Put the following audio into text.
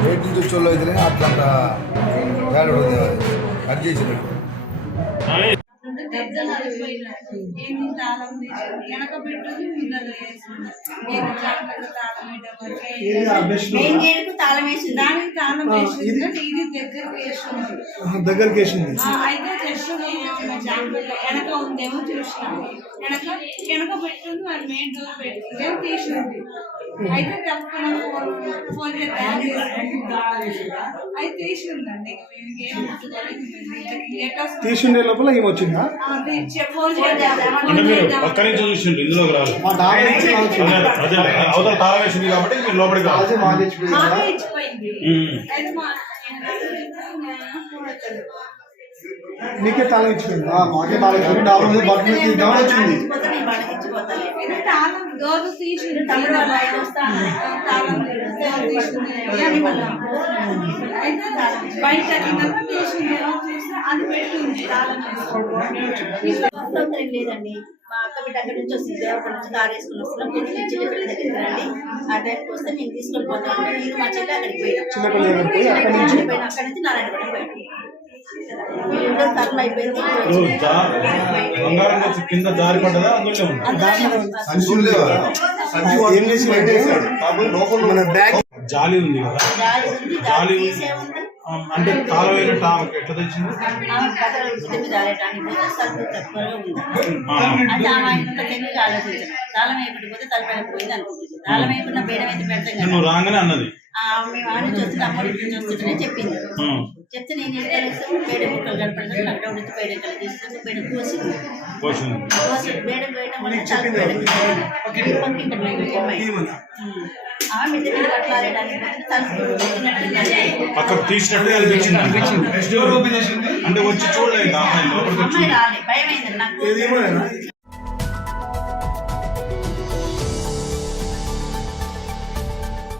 బయట నుంచి వచ్చే వాళ్ళు అయితేనే అట్లంత వేడ కట్ చేసినట్టు దగ్గరికి వేసింది అయితే జస్ట్ వెనక ఉందేమో చూసినాము వెనక పెట్టుకుని మరి మెయిన్ డోర్ పెట్టుకుంటే తీసింది అయితే తప్పకుండా ఫోన్ అయితే తీసిందండి తీసుండే లోపల ఏమి వచ్చిందా పక్క నుంచి చూసిండు ఇందులోకి రాదు అవతల తాళం వేసింది కాబట్టి మీరు లోపలికి రాదు. నీకే తాళం ఇచ్చిపోయింది మాకే తాళం ఇచ్చింది డౌన్ వచ్చింది డోర్ తీసింది అయితే బయట తీసింది అది పెట్టుంది లేదండి మా అక్క బిడ్డ అక్కడి నుంచి వస్తుంది దేవపల్లి నుంచి కారు వేసుకుని వస్తున్నాం పెళ్లి చిన్నపిల్ల దగ్గరికి రండి ఆ టైంకి వస్తే మేము తీసుకొని పోతాం నేను మా చెల్లి అక్కడికి పోయినా అక్కడి నుంచి నారాయణపేట బంగారం వచ్చి కింద జారి పడ్డదా జాలి ఉంది కదా జాలి అంటే తాళం అయినట్టు ఎట్లా తెలిసింది నువ్వు రాగానే అన్నది మేము ఆడ నుంచి వస్తుంది అమ్మ నుంచి వస్తుంటేనే చెప్పింది చెప్తే నేను ఏం తెలుసు పేడ ముక్కలు కనపడుతుంది అక్కడ నుంచి పేడ కలు తీసుకుంటే పేడ కోసి పేడ వేయటం వల్ల చాలా అక్కడ తీసినట్టు అనిపించింది అంటే వచ్చి చూడలేదు అమ్మాయి రాలే భయం అయింది నాకు